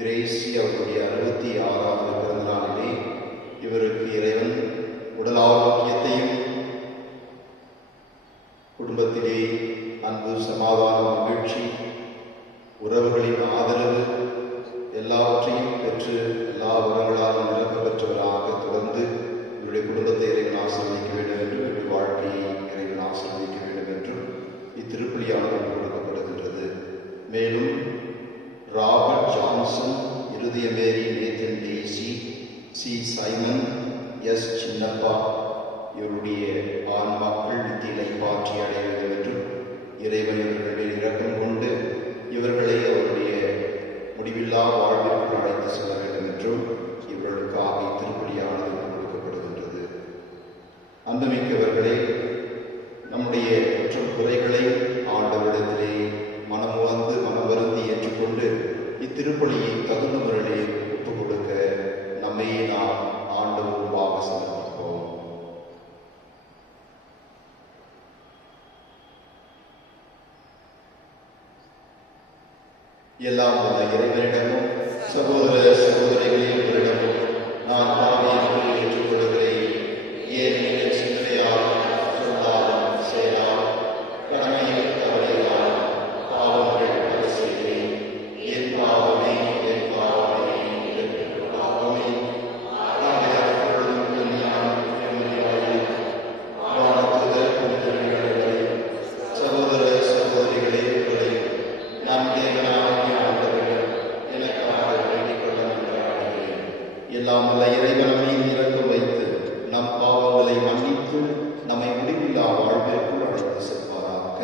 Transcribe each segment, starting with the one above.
Crazy அவருடைய 66வது பிறந்த நாளிலே இவருக்கு இறைவன் உடல் ஆரோக்கியத்தையும் குடும்பத்திலே அன்பு, சமாதானம், மகிழ்ச்சி, உறவுகளின் ஆதரவு எல்லாவற்றையும் பெற்று எல்லா உறவுகளாலும் நிரம்ப பெற்றவராக தொடர்ந்து இவருடைய குடும்பத்தை இறைவன் ஆசீர்வதிக்க வேண்டும் என்றும் இவருடைய வாழ்க்கையை இறைவன் ஆசீர்வதிக்க வேண்டும் என்றும் இத்திருப்பலியானது கொடுக்கப்படுகின்றது. மேலும் Robert Johnson, Irudaya Mary, Nathan Daisy, C Simon, S Chinnappa இவருடைய ஆன்மாக்கள் நித்தியிலை பாற்றி அடைய வேண்டும் என்றும் இறைவன் இவர்களில் இரக்கம் கொண்டு இவர்களை அவருடைய முடிவில்லா வாழ்விற்கு அழைத்து செல்ல வேண்டும் என்றும் இவர்களுக்காக இத்திருப்பலியானது கொடுக்கப்படுகின்றது. அன்புமிக்கவர்களே, நம்முடைய குற்றம் குறைகளை ஆண்டவரிடத்திலே மனமுவந்து மனவருந்தி ஏற்றுக்கொண்டு இத்திருப்பலியை தகுந்த முறையிலே ஒப்புக் கொடுக்க நம்மையே நாம் ஆண்டவருவாக சமர்ப்பிப்போம். எல்லாம் வல்ல இறைவனிடமும் சகோதர சகோதரிகளில் உங்களிடமும் நான் பாவியை ஏற்றுக்கொள்கிறேன். ஏனெனில் சிந்தனையால், சொல்லாலும், செயலால், கடமையில் தவறினால் பாவங்கள் பல செய்தேன். என் பாவமே, என் பாவமே, என் பாவமே. சகோதர சகோதரிகளே, நம் தேவனாகிய ஆண்டவரிடம் எனக்காக வேண்டிக் கொள்ள நன்றாடுகிறேன். எல்லாம் வல்ல இறைவன் மீது இரக்கம் வைத்து நம் பாவங்களை மன்னித்து நம்மை முடிவில்லா வாழ்விற்குள் அழைத்து செல்வாராக.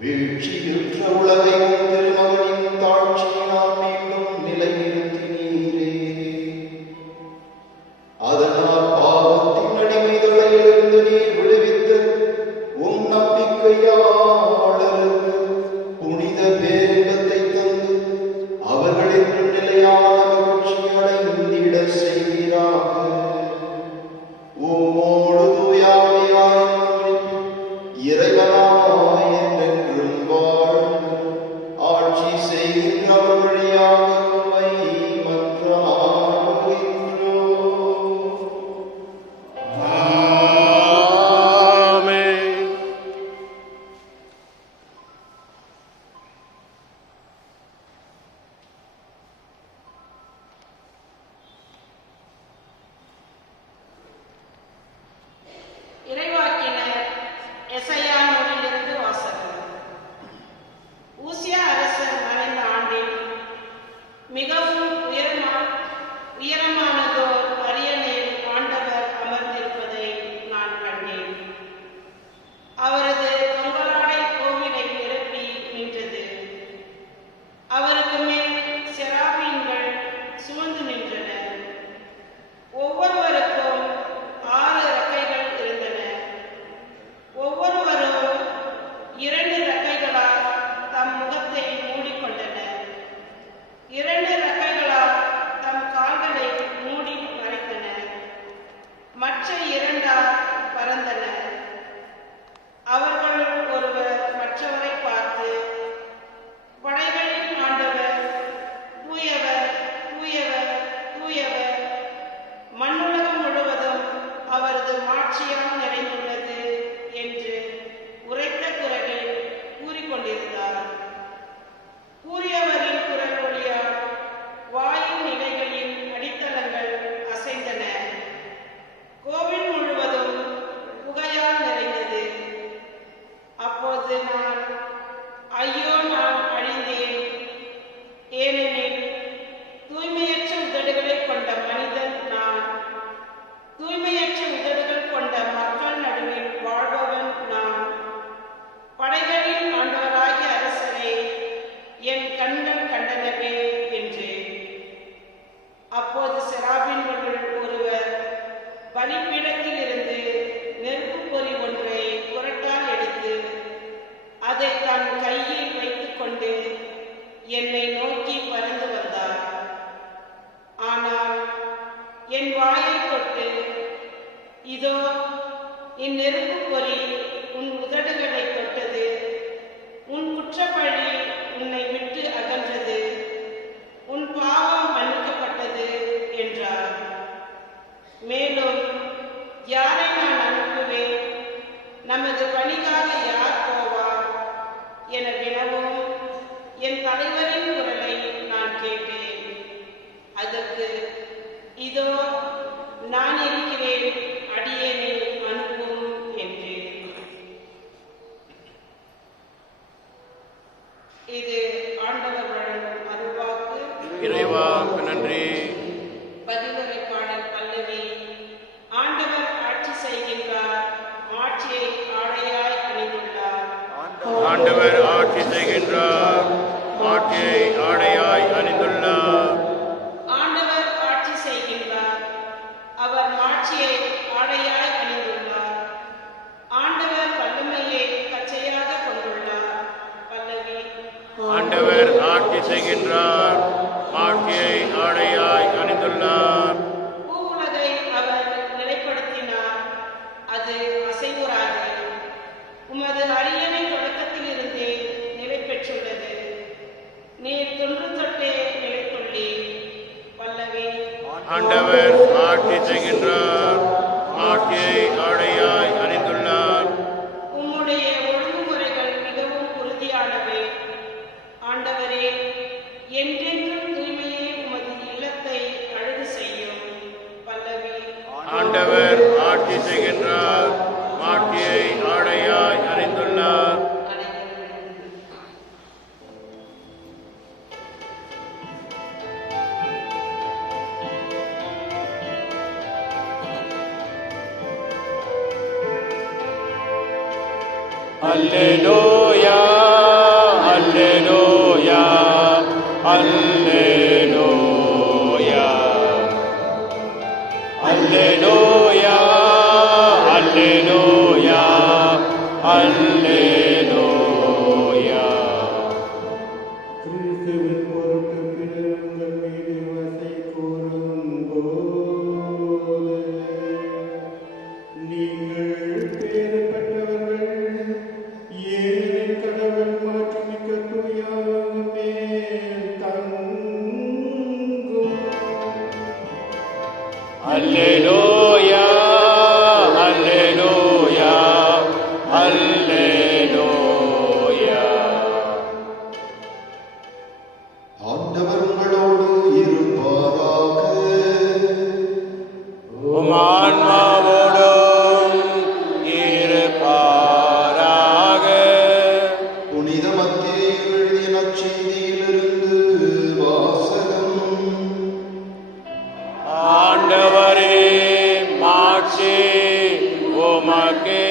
வீழ்ச்சியுற்ற உலகையும் திருமகனின் தாழ்ச்சியினால் மீண்டும் நிலைநிறுத்தினீரே. அதனால் பாவத்தின் அடிமைதலையிலிருந்து நீர் விடுவித்து உம் நம்பிக்கையாளருக்கு புனித பேரின்பத்தை தந்து அவர்களின் நிலையான மகிழ்ச்சி அடைந்திட செய்வீராக. உம்மோடு தூயாமையாய் இறைவனாய் என்றென்றும் வாழ்ந்து ஆட்சி அல்லது இதோ நான் இருக்கிறேன், அடியேனை அனுப்பும் என்று. இது ஆண்டவர் வழங்கும் அருள்வாக்கு. இறைவா நன்றி. பதிலுரை பாடல் பல்லவி. ஆண்டவர் ஆட்சி செய்கின்றார், ஆட்சியை ஆடையாய் அணிந்துள்ளார். ஆண்டவர் ஆட்சி செய்கின்றார், ஆட்சியை ஆடையாய் அணிந்துள்ளார். ஆண்டவர் ஆட்சி செய்கின்றார், அவர் மாட்சியை ஆடையாய் அணிந்துள்ளார். ஆண்டவர் வல்லமையை கச்சையாக கொண்டுள்ளார். பல்லவி. ஆண்டவர் ஆட்சி செய்கின்றார், ஆட்சியை ஆடையாய் அணிந்துள்ளார். பூவுலகை அவர் நிலைப்படுத்தினார், அது அசைவுறாது. உமது அரியணை தொடக்கத்திலிருந்தே நிலை பெற்றுள்ளது. நீர் தொன்று தொட்டே நிலை கொள்ளீர். பல்லவி. ஆண்டவர் ஆட்சி செய்கின்றார், ஆட்சியை ஆடையாய் அணிந்துள்ளார். உம்முடைய ஒழுங்குமுறைகள் மிகவும் உறுதியானவை. ஆண்டவரே, என்றென்றும் தூய்மையே உமது இல்லத்தை அழகு செய்யும். பல்லவி. ஆண்டவர் ஆட்சி செய்கின்றார், ஆட்சியை ஆடையாய் அணிந்துள்ளார். அல்லேலூயா, அல்லேலூயா, அல்லேலூயா, அல்லேலூயா, அல்லேலூயா, அல்லேலூயா. கிறிஸ்துவின் பொருட்டு பிறருங்கள் மீது வசை கூறும்போது நீங்கள் பேறு பெற்றவர்கள், ஏனெனில் கடவுள் மாட்சிமிக்க தூயாவின் மேல் தங்கும். அல்லேலூயா, அல்லேலூயா, அல்லேலூயா. ஆண்டவர் உங்களோடு இருப்பாராக. உம் ஆன்மாவோடும் இருப்பாராக. புனித மத்தேயு எழுதிய நற்செய்தியிலிருந்து வாசகம். ஆண்டவரே, மாட்சி உமக்கே.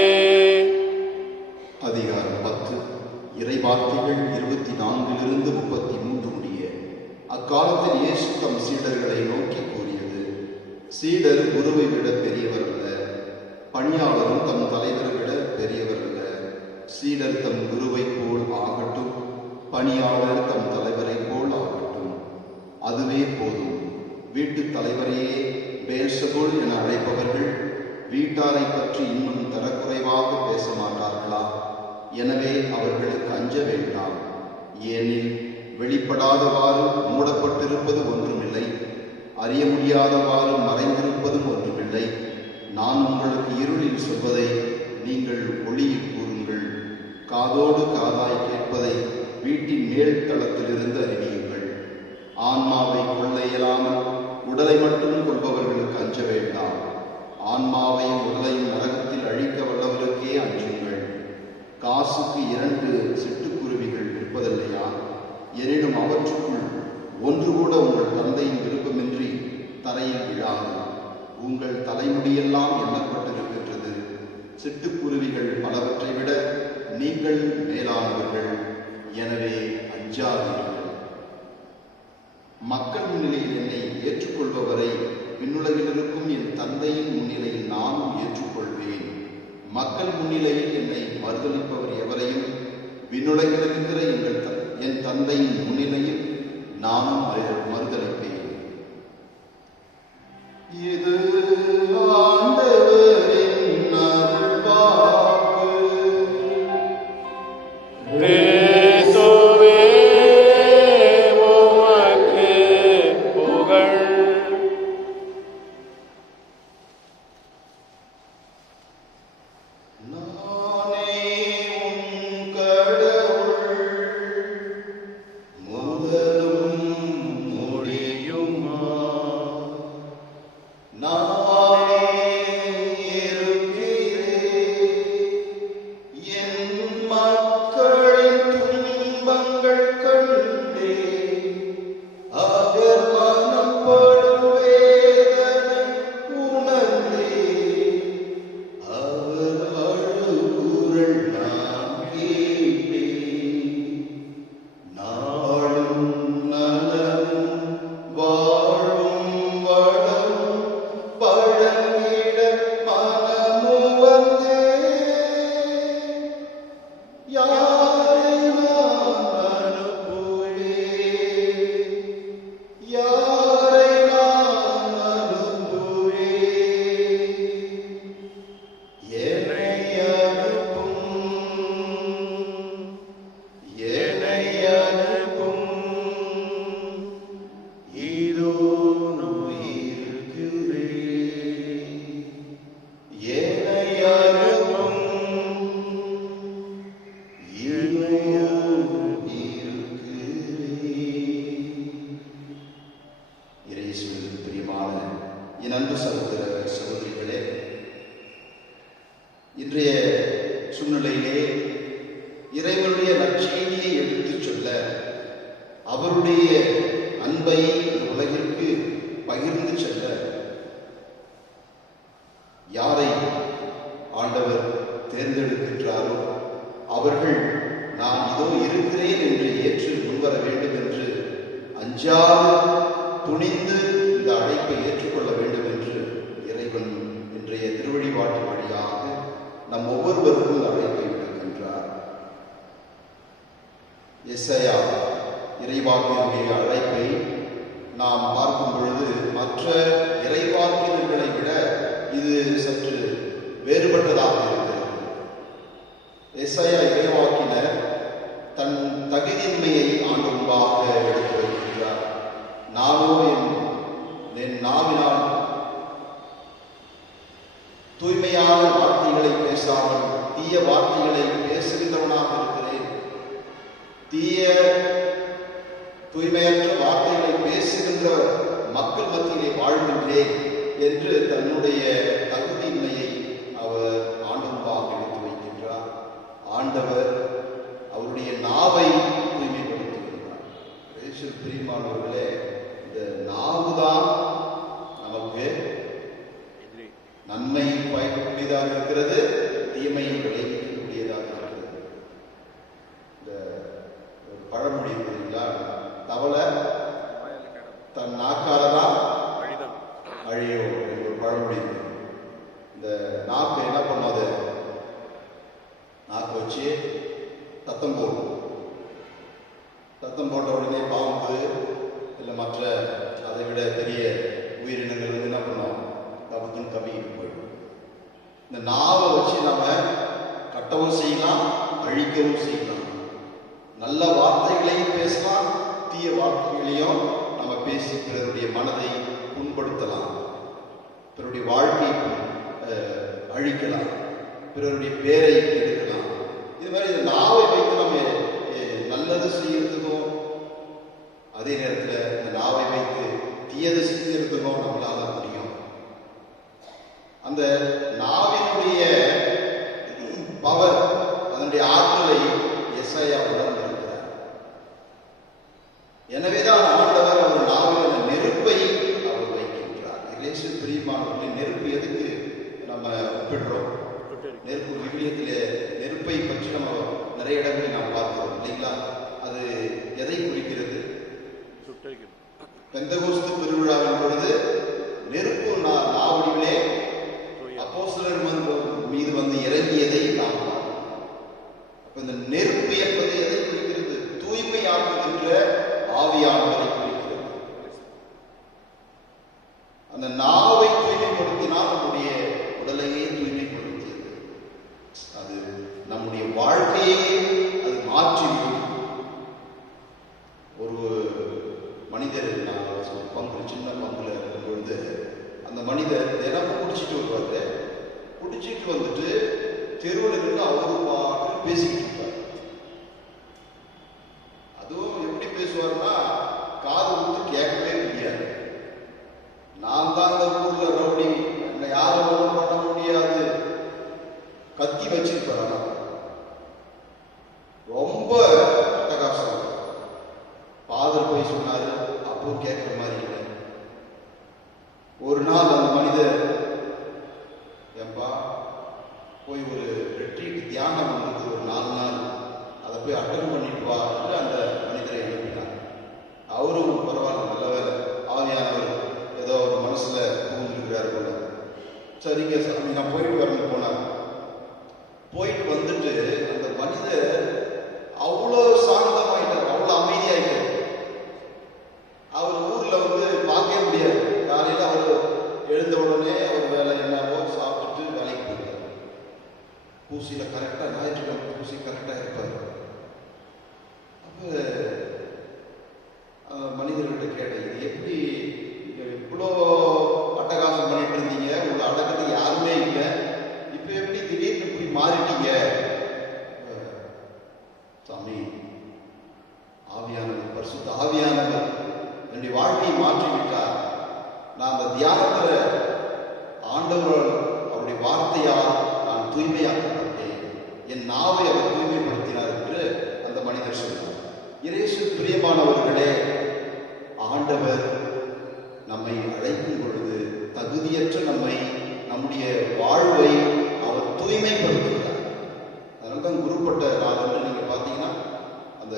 அதிகாரம் 10. இறைவார்த்தைகள் 24 33 முடிய. அக்காலத்தில் இயேசு தம் சீடர்களை நோக்கி கூறியது: சீடர் குருவை விட பெரியவர் அல்ல, பணியாளரும் தம் தலைவரை விட பெரியவர் அல்ல. சீடர் தம் குருவைப் போல் ஆகட்டும், பணியாளர் தம் தலைவரைப் போல் ஆகட்டும். அதுவே போதும். வீட்டுத் தலைவரையே பேல்சபூல் என அழைப்பவர்கள் வீட்டாரை பற்றி இன்னும் தரக்குறைவாக பேச மாட்டார்களா? எனவே அவர்களுக்கு அஞ்ச வேண்டாம். ஏனில் வெளிப்படாதவாறு மூடப்பட்டிருப்பது ஒன்றுமில்லை, அறிய முடியாதவாறு மறைந்திருப்பதும் ஒன்றுமில்லை. நான் உங்களுக்கு இருளில் சொல்வதை நீங்கள் ஒளியில் கூறுங்கள், காதோடு காதாய் கேட்பதை வீட்டின் மேல் தளத்திலிருந்து அறிவியுங்கள். ஆன்மாவை கொள்ள இயலாமல் உடலை மட்டும் கொள்பவர்களுக்கு அஞ்ச வேண்டாம். ஆன்மாவையும் உடலையும் நரகத்தில் அழிக்க வல்லவருக்கே அஞ்சுங்கள். காசுக்கு 2 சிட்டுக்குருவிகள் விற்பதில்லையா? எனினும் அவற்றுக்குள் ஒன்று கூட உங்கள் தந்தையின் விருப்பமின்றி தரையில் விழாது. உங்கள் தலைமுடியெல்லாம் எண்ணப்பட்டிருக்கின்றது. சிட்டுக்குருவிகள் பலவற்றை விட நீங்கள் மேலானவர்கள். எனவே அஞ்சாதீர்கள். மக்கள் முன்னிலையில் என்னை ஏற்றுக்கொள்பவரை விண்ணுலகில் இருக்கும் என் தந்தையின் முன்னிலையில் நானும் ஏற்றுக்கொள்வேன். மக்கள் முன்னிலையில் என்னை மறுதலிப்பவர் எவரையும் விண்ணுலகில் இருக்கிற என் தந்தையின் முன்னிலையில் நானும் மறுதலிப்பேன். இது ஆண்டவரின் அருள்வாக்கு. கிறிஸ்துவே, உமக்கு புகழ். நானே உம் கடவுள், முதலும் முடியுமாம். அவருடைய அன்பை இந்த உலகிற்கு பகிர்ந்து செல்ல யாரை ஆண்டவர் தேர்ந்தெடுக்கின்றாரோ அவர்கள் நான் இதோ இருக்கிறேன் என்று ஏற்று முன்வர வேண்டும் என்று அஞ்சாது துணிந்து இந்த அழைப்பை ஏற்றுக்கொள்ள வேண்டும் என்று இறைவன் இன்றைய திருவழிபாட்டு வழியாக நம் ஒவ்வொருவருக்கும் இந்த அழைப்பை விடுக்கின்றார். எசையா இறைவாக்கினுடைய அழைப்பை நாம் பார்க்கும் பொழுது மற்ற இறைவாக்கினர்களை விட இது சற்று வேறுபட்டதாக இருக்கிறது. எசையா இறைவாக்கினர் தன் தகுதியின்மையை ஆண்டு முன்பாக எடுத்து வைக்கிறார். நானோ என் நாவினால் தூய்மையான வார்த்தைகளை பேசாமல் தீய வார்த்தைகளை பேசுகின்றவனாக இருக்கிறேன். தூய்மையற்ற வார்த்தைகளை பேசுகின்ற மக்கள் மத்தியிலே வாழ்கின்றேன் என்று தன்னுடைய தகுதியின்மையை அவர் ஆண்டவராக எடுத்து வைக்கின்றார். ஆண்டவர் அவருடைய நாவை தூய்மைப்படுத்துகின்றார். பிரியமானவர்களே, இந்த நாவுதான் நமக்கு நன்மை பயக்கக்கூடியதாக இருக்கிறது, தீமையை விளைவிக்கக்கூடியதாக இருக்கிறது. இந்த பழமொழி இருக்கிறீங்களா, தவளை தன் நாக்காலதான் அழியோ என்ற ஒரு பழமொழி. இந்த நாக்கு என்ன பண்ணாது, நாக்கு வச்சு சத்தம் போடும். சத்தம் போட்ட உடனே பாம்பு இல்லை மற்ற அதை விட பெரிய உயிரினங்கள் வந்து என்ன பண்ணோம், கவுத்துன்னு கவிக்கிட்டு போயிடும். இந்த நாவை வச்சு நம்ம கட்டவும் செய்யலாம், அழிக்கவும் செய்யலாம். நல்ல வார்த்தைகளையும் பேசலாம், தீய வார்த்தைகளையும் நம்ம பேசி பிறருடைய மனதை புண்படுத்தலாம், பிறருடைய வாழ்க்கையை அழிக்கலாம், பிறருடைய பேரை எடுக்கலாம். இது மாதிரி இந்த நாவை வைத்து நம்ம நல்லது செய்யறதுக்கும் அதே நேரத்தில் இந்த நாவை வைத்து தீயது செய்யறதுக்கும் நம்மளால முடியும். அந்த நாவினுடைய பவர், அதனுடைய ஆற்றலை எசையா உணர்ந்திருக்கிறார். எனவேதான் ஆண்டவர் அவர் நாவில் அந்த நெருப்பை அவர் வைக்கின்றார். இயேசு பிரியமானவர்களே, நெருப்பு எதுக்கு நம்ம ஒப்பிடுறோம்? நெருப்பு விவிலியத்திலே நெருப்பை பற்றி நம்ம நிறைய இடங்களில் நாம் பார்க்கிறோம் இல்லைங்களா? அது எதை குறிக்கிறது? பெந்தகோஸ்து பெருவிழாவின் பொழுது நெருப்பு நாவடியிலே அப்போஸ்தலர் மீது வந்து இறங்கியதை நாம் பார்க்கிறோம். அப்ப இந்த நெருப்பு என்பது எதை குறிக்கிறது? தூய்மையாக்குகின்ற ஆவியானவரை குறிக்கிறது. அந்த நாவை தூய்மைப்படுத்தினால் நம்முடைய உடலையே தூய்மைப்படுத்தியது. அது நம்முடைய வாழ்க்கையை அது மாற்றிவிடும். ஒரு மனிதர் சின்ன பங்குல இருக்கும் பொழுது அந்த மனிதர் தினமும் குடிச்சிட்டு வருவாரு. குடிச்சிட்டு வந்துட்டு தெருவில் இருந்து அவரு பாட்டு பேசிக்கிட்டு இருப்பார். அதுவும் எப்படி பேசுவார்னா, காது கொடுத்து கேட்கவே முடியாது. நான் தான் அந்த ஊர்ல ரவுடி, என்னை யாரும் ஒன்றும் பண்ண முடியாது, கத்தி வச்சிருப்பார். ரொம்ப அட்டகாசம். ஃபாதர் போய் சொன்னாரு, அப்பவும் கேட்கிற மாதிரி இல்லை. ஒரு நாள் அந்த மனிதர், ஏன்பா போய் ஒரு ரெட்ரீட் தியானம் வந்து ஒரு 4 நாள் அதை போய் அட்டன் பண்ணிட்டு வா என்று அந்த மனிதரை எழுப்பினார். அவரும் பரவாயில்ல, நல்ல வேலை, ஆவியானவர் ஏதோ ஒரு மனசுல புகுந்திருக்கிறார் போல. சரிங்க சாமி, நான் போயிட்டு வரணும் போனார். போயிட்டு வந்துட்டு அந்த மனிதர் அவ்வளோ சாந்தமாயிட்டார், அவ்வளோ அமைதியாயிட்டார். அவர் ஊர்ல வந்து பார்க்கவே முடியாது. காலையில் அவர் எழுந்த உடனே ஒரு வேலை என்னவோ சாப்பிட்டுட்டு வேலைக்கு போயிட்டார். பூசியில கரெக்டாக ஞாயிற்றுக்கிழமை பூசி கரெக்டாக இருப்பார். அப்போ மனிதர்கிட்ட கேட்டேன், இது எப்படி இவ்வளோ அட்டகாசம் பண்ணிட்டு இருந்தீங்க, உங்களை அடக்கிறதுக்கு யாருமே இல்லை, இப்போ எப்படி திடீர்னு இப்படி மாறிட்டீங்க? சாமி, ஆவியானவர், பரிசுத்த ஆவியானவர் என்னுடைய வாழ்க்கையை மாற்றிவிட்டார். நான் அந்த தியானத்தில் ஆண்டவர் அவருடைய வார்த்தையால் நான் தூய்மையாக்கப்பட்டேன், என் நாவை அவர் தூய்மைப்படுத்தினார் என்று அந்த மனிதர் சொன்னார். இயேசுவில் பிரியமானவர்களே, ஆண்டவர் நம்மை அழைக்கும் பொழுது தகுதியற்ற நம்முடைய வாழ்வை அவர் தூய்மைப்படுத்துகிறார். அதனால்தான் குருப்பட்ட நாள் நீங்க பார்த்தீங்கன்னா அந்த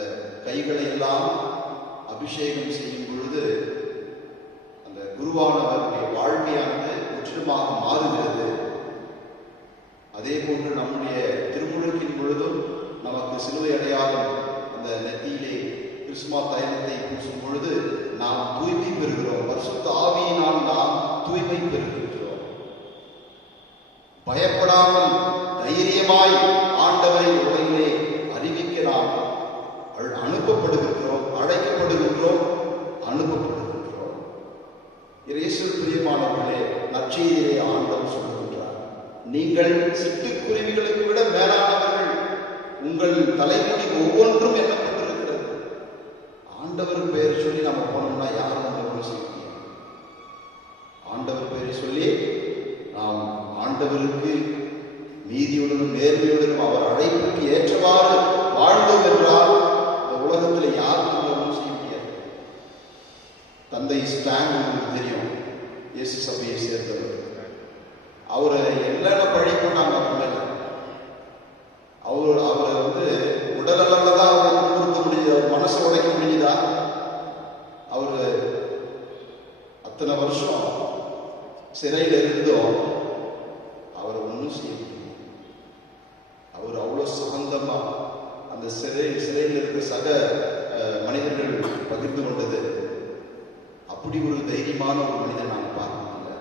கைகளை எல்லாம் அபிஷேகம் செய்யும் பொழுது அந்த குருவானவருடைய வாழ்க்கையானது முற்றிலுமாக மாறுகிறது. அதே போன்று நம்முடைய திருமுழுக்கின் பொழுதும் நமக்கு சிலுவை அடையாளம் அந்த நெத்தியிலே கிறிஸ்துமா தைலத்தை பூசும் பொழுது நாம் தூய்மை பெறுகிறோம். பரிசுத்த ஆவியினால் நாம் தூய்மை பெறுகின்றோம். பயப்படாமல் தைரியமாய் ஆண்டவரை உலகிலே அறிவிக்க நாம் அனுப்பப்படுகின்றோம், அழைக்கப்படுகின்றோம், அனுப்பப்படுகின்றோம். இயேசுவில் பிரியமானவர்களே, நற்செய்தியிலே ஆண்டவர் சொல்லுகின்றார், நீங்கள் சிட்டுக்குருவிகளுக்கு விட மேலானவர்கள், உங்கள் தலைமுடி ஒவ்வொன்றும் எண்ணப்பட்டிருக்கிறது. ஆண்டவர் பெயர் சொல்லி நம்ம போனோம்னா யாரும் நம்ம செய்ய முடியாது. ஆண்டவர் பெயரை சொல்லி நாம் ஆண்டவருக்கு நீதியுடனும் நேர்மையுடனும் அவர் அழைப்புக்கு ஏற்றவாறு வாழ்ந்தோம் என்றால் இந்த உலகத்தில் யாருக்கும் ஒன்றும் செய்ய முடியாது. தந்தை ஸ்டாங் உங்களுக்கு தெரியும், இயேசு சபையை சேர்ந்தவர். அவரை என்னென்ன பழி போட்டாங்க அவரை உடல் அளவில் தான் அவரை துன்புறுத்த முடியுது, அவர் மனசை உடைக்க முடியுதா? அவர் அத்தனை வருஷம் சிறையில் இருந்தும் அவரை ஒன்றும் செய்ய முடியும். அவர் அவ்வளோ சாந்தமா அந்த சிறையில் இருக்கிற சக மனிதர்கள் பகிர்ந்து கொண்டது. அப்படி ஒரு தைரியமான ஒரு மனிதன் நாங்கள் பார்க்க முடியல.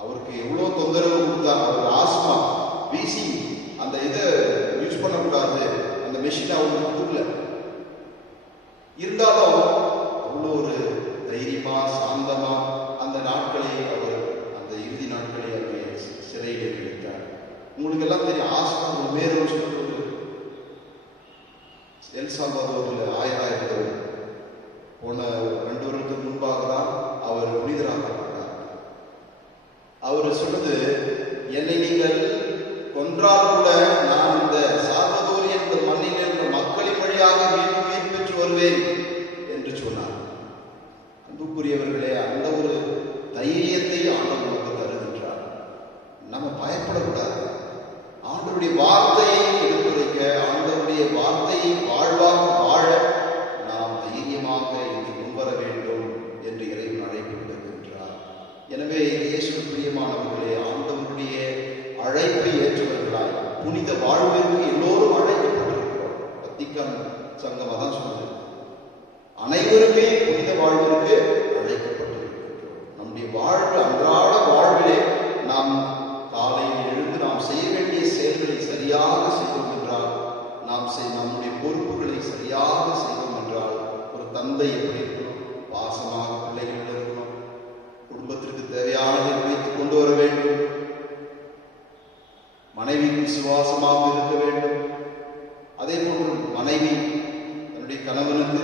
அவருக்கு எவ்வளோ தொந்தரவு கொடுத்தாங்க. அவர் ஆஸ்மா வீசி அந்த இதை யூஸ் பண்ணக்கூடாது, அந்த மெஷின் அவருக்கு கொடுக்கல. இருந்தாலும் அவ்வளோ ஒரு தைரியமா சாந்தமா அந்த நாட்களை அவர் அந்த இறுதி நாட்களை அவர் சிறையில் கிடைத்தார். உங்களுக்கு எல்லாம் தெரியும், ஆஸ்மா ஒரு மேலும் எல்சால்வதோரில் ஆயராயிருந்தவர் போன 2 வருடத்துக்கு முன்பாக தான் அவர் புனிதராக்கப்பட்டார். அவர் சொன்னது, என்னை நீங்கள் கொன்றால் கூட நான் இந்த சால்வதோரி என்ற மண்ணில் என்ற மக்களின் வழியாக மீண்டும் உயிர் பெற்று வருவேன் என்று சொன்னார். அன்புக்குரியவர்களே, அந்த ஒரு தைரியத்தை ஆண்டவர் நமக்கு தருகின்றார். நம்ம பயப்படக்கூடாது. ஆண்டவருடைய வார்த்தையை எடுத்துரைக்க, ஆண்டவருடைய வார்த்தையை வாழ்வாக வாழ நாம் தைரியமாக இன்று முன்வர வேண்டும் என்று இறைவன் அழைப்பு விடுக்கின்றார். எனவே இயேசுவில் பிரியமானவர்களே, ஆண்டவருடைய அழைப்பை ஏற்றவர்களாய் புனித வாழ்விற்கு எல்லோரும் அழைக்கப்பட்டிருக்கிறோம். வத்திக்கான் சங்கம் அதான் சொல்லுது, அனைவருமே புனித வாழ்விற்கு அழைக்கப்பட்டிருக்கிறோம். நம்முடைய வாழ்வு, அன்றாட வாழ்விலே நாம் காலையில் எழுந்து நாம் செய்ய வேண்டிய செயல்களை சரியாக செய்தோம் என்றால், நாம் நம்முடைய பொறுப்புகளை சரியாக செய்தோம் என்றால், ஒரு தந்தை எப்படி இருக்கணும்? பாசமாக பிள்ளைகளிடம் இருக்கணும். குடும்பத்திற்கு தேவையானதை வைத்துக் கொண்டு வர வேண்டும். மனைவிக்கு விசுவாசமாக இருக்க வேண்டும். அதே போன்று மனைவி தன்னுடைய கணவனுக்கு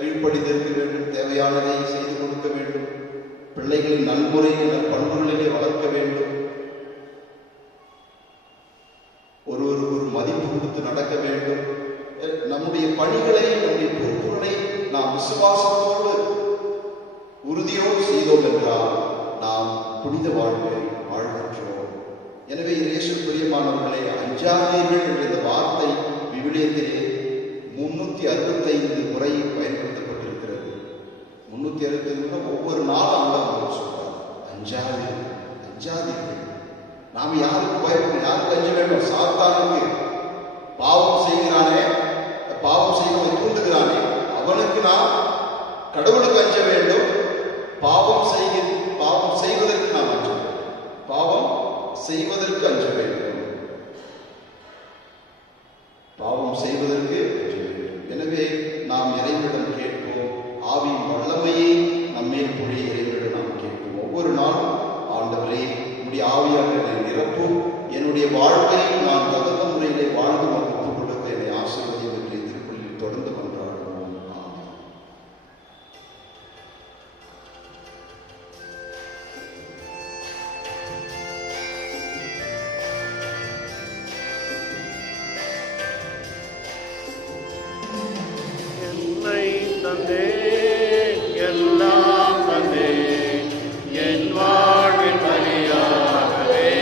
கீழ்ப்படிந்திருக்க வேண்டும், தேவையானதை செய்து கொடுக்க வேண்டும். பிள்ளைகளின் நன்முறையில் பண்புகளிலே வளர்க்க வேண்டும். ஒருவருக்கு ஒரு மதிப்பு கொடுத்து நடக்க வேண்டும். நம்முடைய பணிகளை, நம்முடைய பொறுப்புகளை நாம் விசுவாசத்தோடு உறுதியோடு செய்தோம் என்றால் நாம் புனித வாழ்வை வாழ்கின்றோம். எனவே இயேசுவில் பிரியமானவர்களே, அஞ்சாதீர்கள் என்ற இந்த வார்த்தை விவிலியத்திலே 365 முறை பயன்படுத்தப்பட்டிருக்கிறது. 365 ஒவ்வொரு நாளும் ஆண்டவர் சொல்றார், அஞ்சாதீர்கள், அஞ்சாதீர்கள். நாம் யாருக்கு பயப்படணும்? யாருக்கு அஞ்ச வேண்டும்? சாத்தானுக்கு. பாவம் செய்கிறானே, பாவம் செய்வதை தூண்டுகிறானே, அவனுக்கு நாம் கடவுளுக்கு அஞ்ச வேண்டும். பாவம் செய்வதற்கு நாம் அஞ்ச வேண்டும். பாவம் செய்வதற்கு அஞ்ச வேண்டும். பாவம் செய்வதற்கு அஞ்ச வேண்டும். எனவே நாம் இறைவனிடம் கேட்போம். ஆவியின் வல்லமையை நம்மேல் பொழிய இறைவனிடம் நாம் கேட்போம். ஒவ்வொரு நாளும் ஆண்டவரே, உம்முடைய ஆவியால் என்னை நிரப்பும், என்னுடைய வாழ்வை நான் தகுந்த முறையிலே வாழ்ந்து ஒப்புக் கொடுக்க என்னை ஆசீர்வதியும் என்று திருப்பலியில் தொடர்ந்து கொண்டாடுவோம். ஆமென். தந்தேன், எல்லாம் தந்தேன், என் வாழ்வின் பலியாகவே.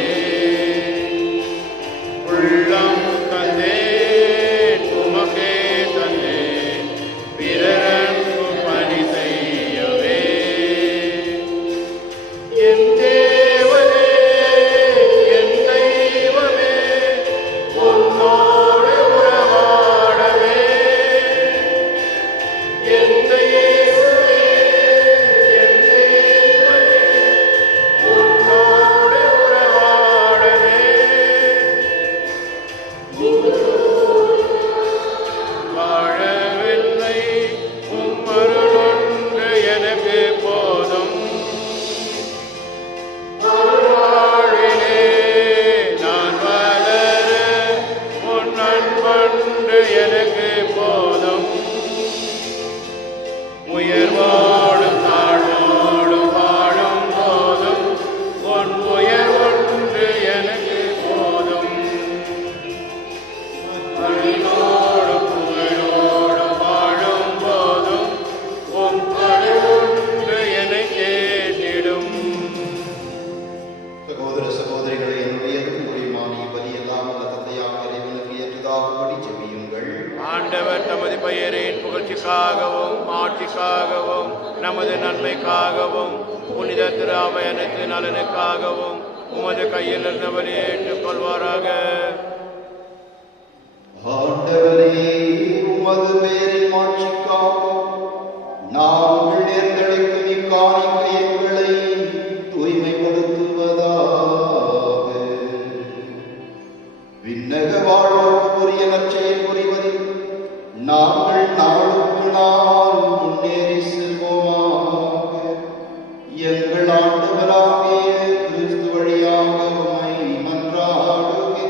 உள்ளம் தந்தேன், உமக்கே தந்தேன், பிறருக்கு பணி செய்யவே. என் தேவனே, என் தெய்வமே, உன்னோடு உறவாடவே. என் தெய்வமே, என் தெய்வமே, உன்னோடு உறவாடவே. வாழவில்லை, உம்மருளொன்று எனக்கு போதும். வாழ்விலே நான் வளர உன் அன்பொன்று எனக்கு போதும். உயர்வோடும் தாழ்வோடும் வாழும் போதும் உன் உயர்வொன்று எனக்கு போதும். அழிவோடு புகழோடு வாழும் போதும் உன் பணிவொன்று என்னை கேட்டிடும். சகோதர சகோதரிகளை, என்னுடைய முடியுமான பலி எல்லாம் உள்ள தந்தையாக இறைவனுக்கு ஏற்றதாகும்படி ஜெபியுங்கள். ஆண்டவர் தமது பெயரின் புகழ்ச்சிக்காகவும் ஆட்சிக்காகவும் நமது நன்மைக்காகவும் புனித திராவை அனைத்து நலனுக்காகவும் உமது கையில் இருந்த வழியை ஏற்றுக்கொள்வாராக. ஆண்டவரே, உமது பேரின் மாட்சிக்காக நாங்கள் நேர்ந்தெடுக்கும் இக்காணிக்கைகளை தூய்மைப்படுத்துவதாக. விண்ணக வாழ்வுக்கு உரிய நற்செயல் புரிவதில் நாங்கள் நாளுக்கு நாள் முன்னேறி செல்வோமாக. எங்கள் ஆண்டவராகிய கிறிஸ்து வழியாக உம்மை மன்றாடுகின்றோம்.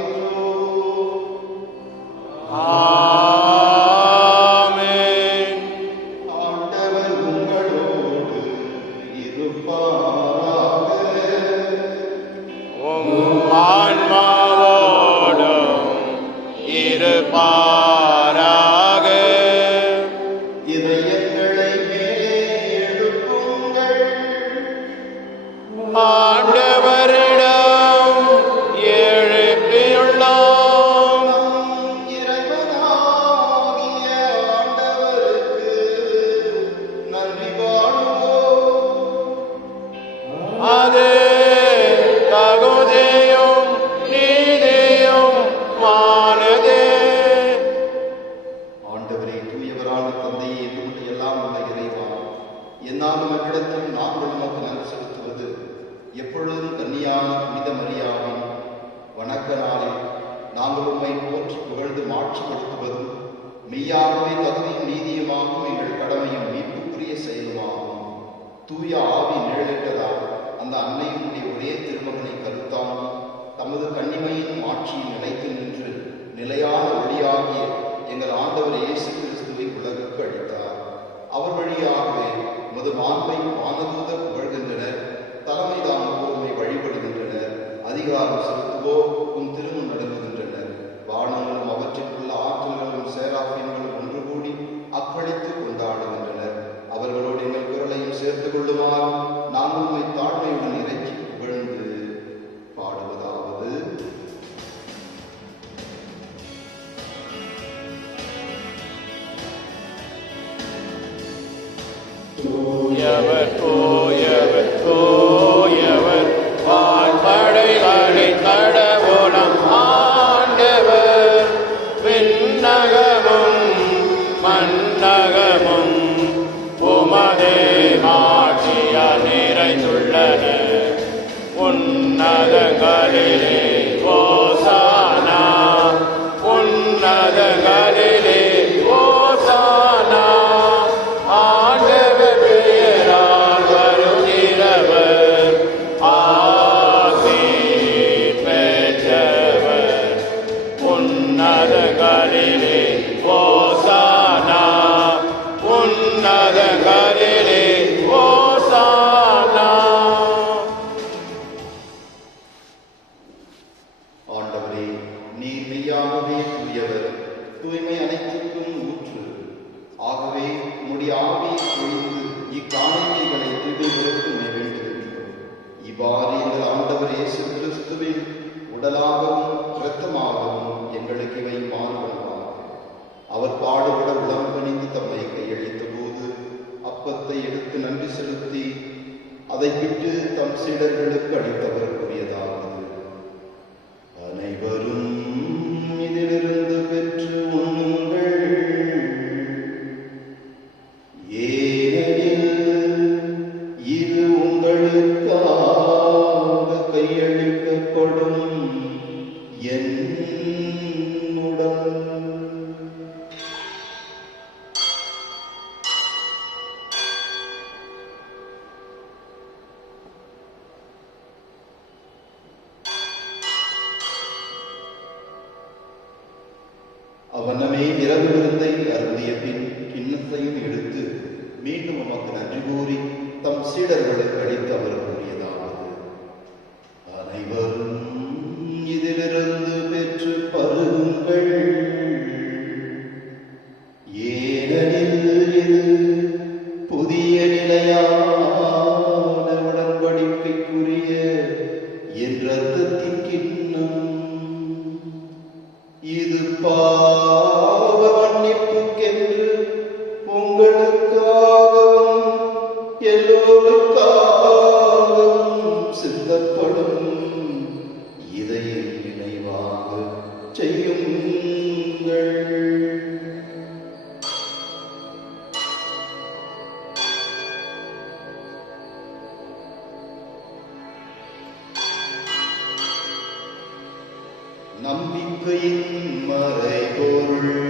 ஆமென். ஆண்டவர் உங்களோடு இருப்பாராக. உம் ஆன்மாவோடும் இருப்பாராக. இதயங்களை மேலே எழுப்புங்கள். ஆண்டவரிடம் எழுப்பியுள்ளோம். நம் இறைவனாகிய ஆண்டவருக்கு நன்றி பாடுவோம். அது தகுதியும் நீதியும் மானதே. ஆண்டவரே, தூயவரான தந்தையே, தூண்டு எல்லாம் உள்ள இறைவா, என்னாலும் எவ்விடத்தில் நாங்கள் உமக்கு நன்றி செலுத்துவது எப்பொழுதும் கன்னியான புனித மரியாவின் வணக்க நாளில் நாங்கள் உம்மை போற்றி புகழ்ந்து மாட்சிப்படுத்துவதும் மெய்யாகவே தகுதியும் நீதியுமாகும் எங்கள் கடமையும் மீட்புக்குரிய செயலுமாகும். தூய ஆவி நிழலிட்டதால் அந்த அன்னையினுடைய ஒரே திருமகனை கருத்தாமல் தமது கன்னிமையின் ஆட்சியில் நிலைத்து நின்று நிலையான ஒளியாகிய எங்கள் ஆண்டவர் இயேசு கிறிஸ்துவை உலகுக்கு அளித்தார். அவர் வழியாகவே உமது மாண்பை வானதூதர் புகழ்கின்றனர், தலைமை தாங்குவோரை வழிபடுகின்றனர், அதிகாரம் செலுத்துவோர் உம் திருமுன் நடுங்குகின்றனர். வானங்களும் அவற்றிற்குள்ள ஆற்றல்களும் சேராபியங்களும் ஒன்று கூடி அக்களித்து கொண்டாடுகின்றனர். அவர்களோடு எங்கள் குரலையும் சேர்த்துக் கொள்ளுமாறு நாங்கள் உம்மை தாழ்மையுடன் இறைச்சி புகழ்ந்து பாடுவதாவது. தூயவர் தூயவர் தூயவர் வான்படைகளை கடவுளம் ஆண்டவர். விண்ணகமும் மண்ணகமும் உமதே மாட்சியால் நிறைந்துள்ளன. உன்னதங்களிலே ஓசானா, உன்னதங்களிலே ஓசானா. ஆண்டவர் பெயரால் வருகிறவர் ஆசீர் பெற்றவர். உன்னதங்களிலே ஓசானா, உன்னதங்களிலே ஓசானா. ஆண்டவரே, நீர் மெய்யாகவே தூயவர், தூய்மை அனைத்திற்கும் ஊற்று. ஆகவே உம்முடைய ஆவியை பொழிந்து இக்காணிக்கைகளை தூய்மைப்படுத்த உம்மை வேண்டுகின்றோம். இவ்வாறு எங்கள் ஆண்டவர் இயேசு கிறிஸ்துவின் உடலாகவும் இரத்தமாகவும் எங்களுக்கு இவை மாறுபடுவார். அவர் பாடுபட உளம் பணிந்து தம்மை கையளித்த போது அப்பத்தை எடுத்து நன்றி செலுத்தி அதை விட்டு தம் சீடர்களுக்கு அளித்தவர் கூறியதாவது: அனைவரும் இதிலிருந்து பெற்று உண்ணுங்கள், ஏனெனில் இது உங்களுக்காக கையளிக்கப்படும் என் உடல். அவனமே இரவு விருந்தை அருந்திய பின் கிண்ணத்தையும் எடுத்து மீண்டும் உமக்கு நன்றி கூறி தம் சீடர்களுக்கு அளித்து அவர் கூறியதாவது: அனைவரும் இதிலிருந்து பெற்று பருகுங்கள், ஏனெனில் இது புதிய நிலையான உடன்படிக்கைக்குரிய என் இரத்தத்தின் கிண்ணம். இது பாவ மன்னிப்புக்கென்று உங்களுக்காகவும் எல்லோருக்காகவும் சிந்தப்படும். இதை நினைவாக செய்யுங்கள். நம்பிக்கையின் மறைபொருள்.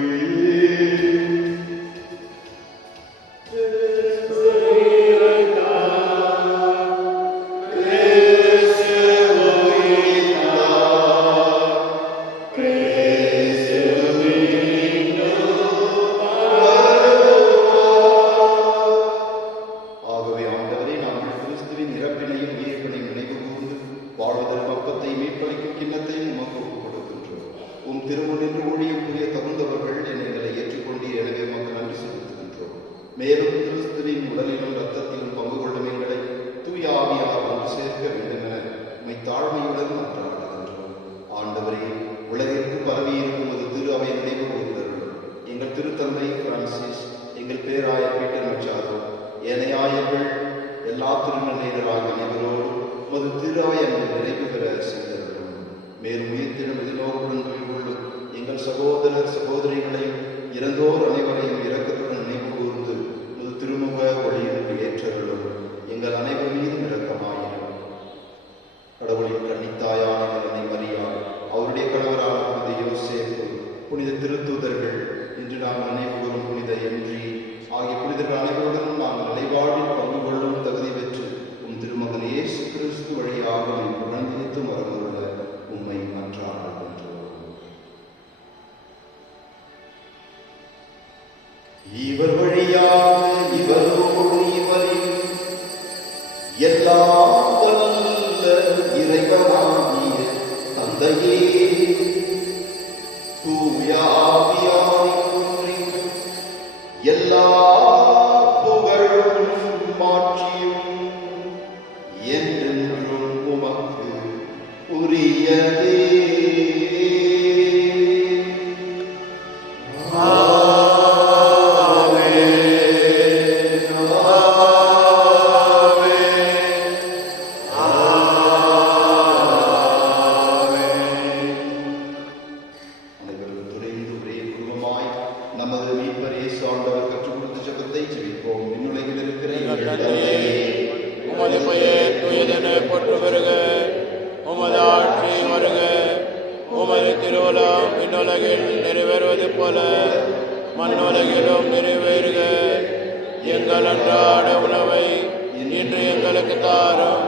ஆகவே ஆண்டவரே, நாங்கள் கிறிஸ்துவின் இறப்பினையும் உயிர்ப்பினையும் நினைவு கூர்ந்து வாழ்வதற்கு அப்பத்தை மீட்பளிக்கும் கிண்ணத்தையும் உமக்கு ஒப்புக் கொடுக்கின்றோம். உம் திருமுன்னின்று ஊழியம் புரிய தகுந்தவர்கள் எங்களை ஏற்றுக்கொண்டீர். எனவே உமக்கு நன்றி செலுத்துகின்றோம். மேலும் கிறிஸ்துவின் உடலிலும் இரத்தத்திலும் பங்கு கொள்ளும் எங்களை தூய ஆவியார் ஒன்று சேர்க்க வேண்டும் என உம்மை தாழ்மையுடன் மன்றாடுகின்றோம். ஆண்டவரே, உலகிற்கு பரவியிருக்கும் ஒரு திரு அவை நினைவு கூர்ந்தருளும். எங்கள் திருத்தந்தை பிரான்சிஸ், எங்கள் பேராயர் பீட்டர் மச்சாதோ, ஏனையாயர்கள், எல்லா திருநிலையராக அனைவரோடும் உமது திரு அவை அன்று நிறைவு பெற செய்தருளும். மேலும் உயிர்த்திடும் எதிர்நோக்குடன் துயில் கொள்ளும் எங்கள் சகோதரர் சகோதரிகளையும் இறந்தோர் அனைவரையும் இரக்கத்துடன் நினைவு கூர்ந்து உமது திருமுக ஒளியில் ஏற்றருளும். எங்கள் அனைவர் மீதும் இரக்கமாயிரும். கடவுளின் கன்னித்தாயான அன்னை மரியா, அவருடைய கணவரான புனித யோசேப்பு, புனித திருத்தூதர்கள், இன்று நாம் நினைவு கூறும் புனித எம்ரி ஆகிய புனிதர்கள் அனைவருடன் நாம் நிலைவாழ்வில் பங்கு கொள்ளும் தகுதி பெற்று உம் திருமகன் இயேசு கிறிஸ்து வழியாக குழந்தைத்து மரபுள்ள உம்மை மன்றாடுகின்றோம். இவர் வழியாக இவரோடு இவரில் எல்லாம் வல்ல இறைவனாகிய தந்தையே, தூய ஆவியாரின் ஒன்றில் எல்லா புகழும் மாட்சியும் என்றென்றும் உமக்கு உரியதே. நமது மீட்பர் இயேசு ஆண்டவர் கற்றுக் கொடுத்த ஜெபத்தை ஜெபிப்போம். விண்ணுலகில் இருக்கிற எங்கள் தந்தையே, உமது பெயர் தூயதென போற்று வருக. உமது ஆட்சி வருக. உமது திருவுளம் விண்ணுலகில் நிறைவேறுவது போல மண்ணுலகிலும் நிறைவேறுக. எங்கள் அன்றாட உணவை இன்று எங்களுக்கு தாரும்.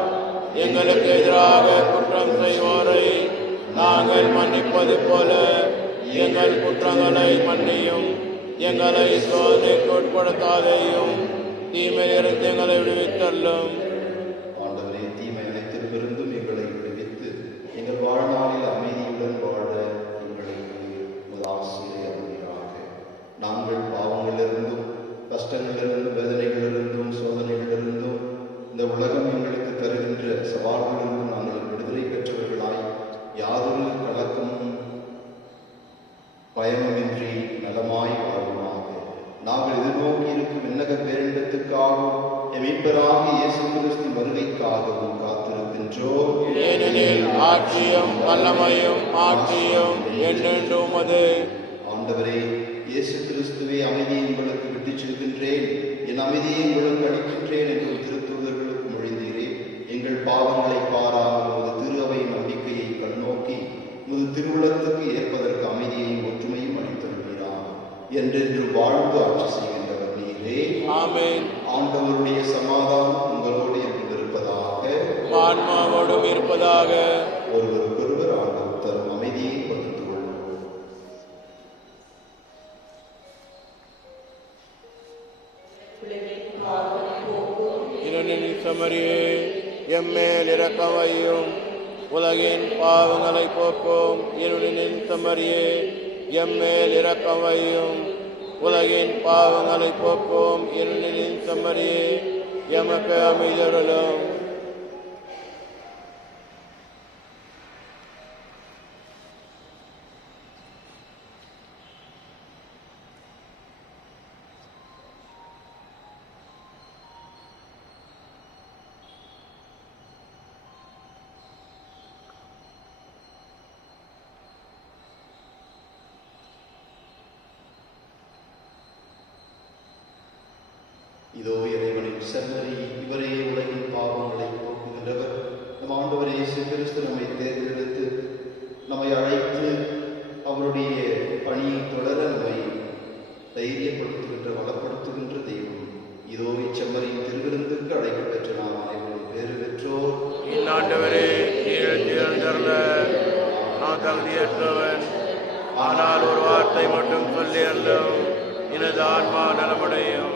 எங்களுக்கு எதிராக குற்றம் செய்வோரை நாங்கள் மன்னிப்பது போல எங்கள் குற்றங்களை மன்னியும். எங்களை சோதனைக்கு உட்படுத்தாதையும், தீமையிலிருந்து எங்களை விடுவித்தள்ளும். ஆண்டவரே, தீமை அனைத்திலிருந்தும் எங்களை விடுவித்து எங்கள் வாழ்நாளில் அமைதியுடன் வாழ எங்களுக்கு ஆசிரியை அருள்வீராக. நாங்கள் பாவங்களிலிருந்தும் கஷ்டங்களிலிருந்தும் இரக்கத்திற்காகவும் எம் மீட்பராகிய இயேசு கிறிஸ்துவின் வருகைக்காகவும் காத்திருக்கின்றோம். ஏனெனில் ஆட்சியும் வல்லமையும் மாட்சியும் என்றென்றும் உமது. ஆண்டவரே, இயேசு கிறிஸ்துவே, அமைதியை உங்களுக்கு விட்டுச் செல்கின்றேன், என் அமைதியை உங்களுக்கு அளிக்கின்றேன் என்று திருத்தூதர்களுக்கு மொழிந்தீரே. எங்கள் பாவங்களை பாராமல் உமது திரு அவை நம்பிக்கையை கண்ணோக்கி உமது திருவுளத்துக்கு ஏற்பதற்கு அமைதியையும் ஒற்றுமையும் அளித்தருள்கிறார். என்றென்று வாழ்ந்து ஆட்சி செய்கின்றவர் நீரே. ஆமென். ஆண்டவருடைய சமாதானம் உங்களோடு என்று இருப்பதாக, ஆன்மாவோடும் இருப்பதாக. ஒருவருக்கொருவர் ஆண்டவர் தரும் அமைதியை பகிர்ந்து கொள்வோம். இரண்டின் சமரியே, எம்மேல் இரக்கம் வையும். உலகின் பாவங்களை போக்கும் இருளின் சமரியே, எம்மேல் இரக்கம் வையும். உலகின் பாவங்களை போக்கும் இருளின் சமரியே, எமக்கு அமைதருளும். இதோ இறைவனின் செம்மறி, இவரே உலகின் பாவங்களை போக்குகின்றவர். நம் ஆண்டவர் இயேசு கிறிஸ்து நம்மை தேர்ந்தெடுத்து நம்மை அழைத்து அவருடைய பணியை தொடர நம்மை தைரியப்படுத்துகின்ற, வளப்படுத்துகின்ற தெய்வம். இதோ இச்செம்மறியின் திருவிருந்துக்கு அழைப்பு பெற்ற நாம் அனைவரும் பேறு பெற்றோர். இந்நாண்டவரே, நீர் திறந்தருள நான் தகுதியற்றவன். ஆனால் ஒரு வார்த்தை மட்டும் சொல்லி அருளும், எனது ஆன்மா நலமடையும்.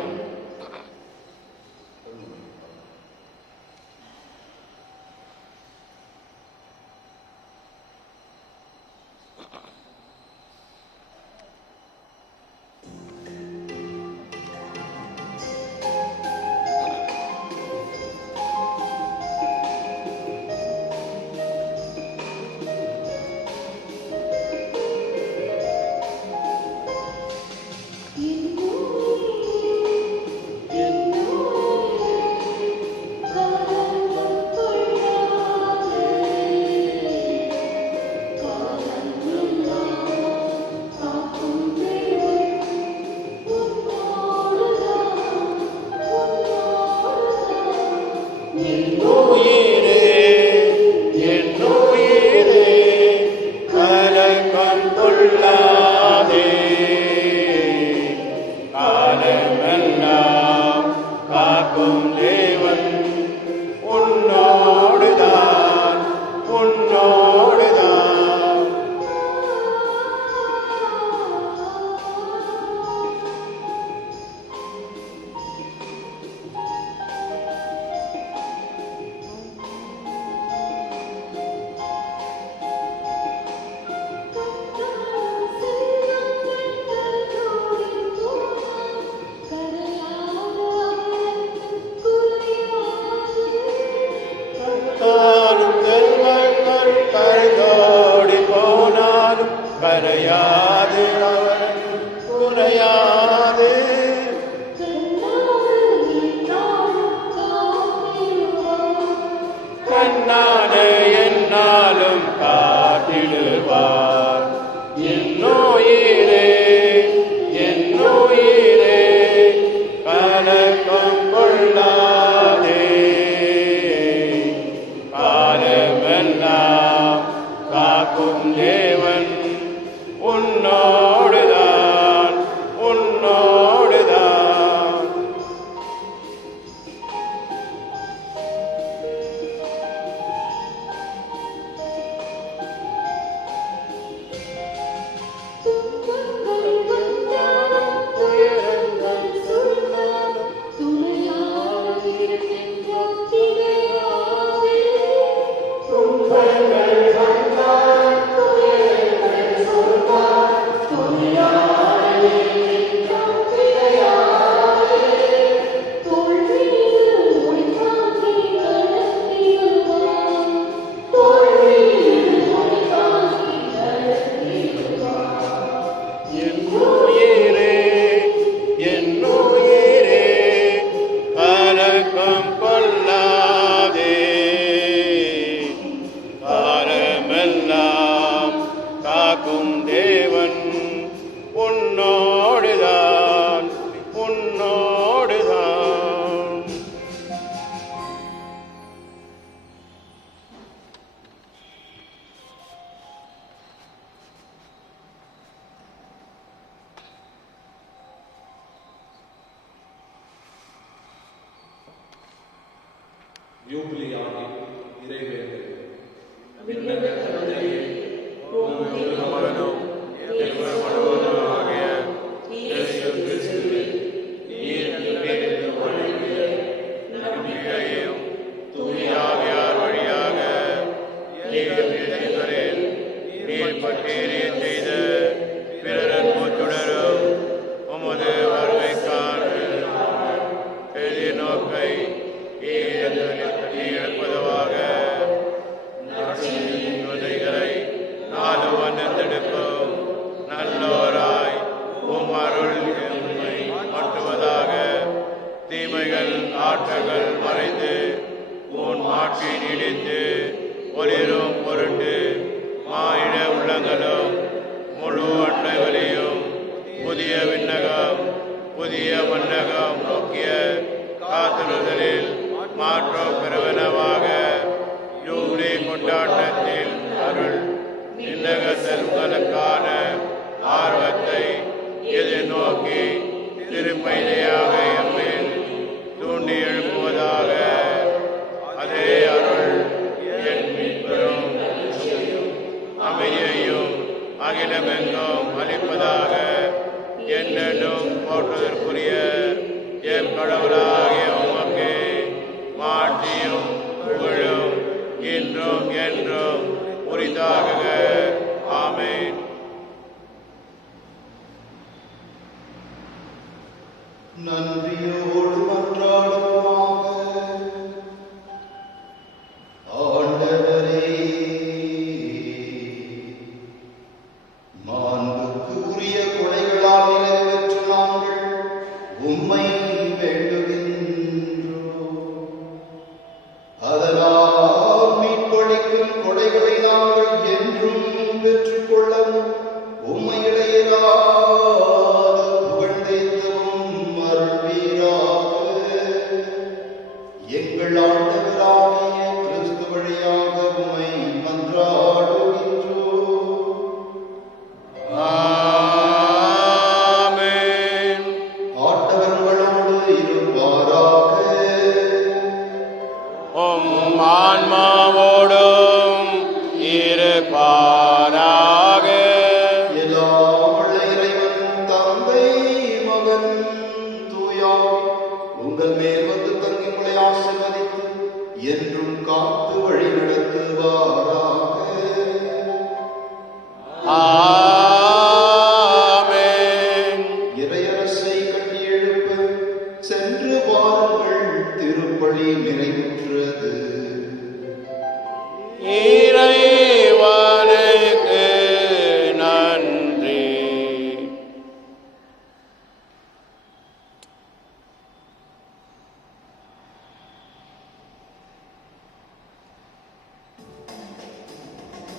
யூபிலியாகி இறைவேண்டு விண்ணக தந்தையே, மகனும் ஆகிய இயேசு கிறிஸ்துவே, நீர் எங்களுக்கு வழங்கிய நம்பிக்கையையும் தூய ஆவியார் வழியாக நீர் பட்டேறிய செய்த பிறரன் போற்றுடரும் உமது வருகைக்கான எதிர்நோக்கை இழப்பதுவாக உதவிகளை நாலு வந்தெடுக்கும் நல்லோராய் உம் அருள் எம்மை மாற்றுவதாக. தீமைகள் ஆற்றங்கள் மறைந்து உன் மாற்றி நீடித்து ஒளிரும் பொருட்டு மாயிட உள்ளங்களும் முழு அண்டைகளையும் புதிய விண்ணகம் புதிய மன்னகம் நோக்கிய காத்திருதலில் மாற்றம் பெறுவனவாக. ஜூபிலி கொண்டாட்டத்தில் அருள் விண்ணக செல்வங்களுக்கான ஆர்வத்தை எதிர்நோக்கி திருப்பையாக எம்மில் தூண்டி எழுப்புவதாக. அதே அருள் என் மீட்பரும் அமைதியையும் அகிலமெங்கும் அளிப்பதாக. என்னென்னும் போற்றுவதற்குரிய என் கடவுளாகிய உமக்கு மாட்சியும் புகழும் இன்றும் என்றும் உரித்தாகுக. ஆமென். நன்றியோடு மன்றாடுவோம்.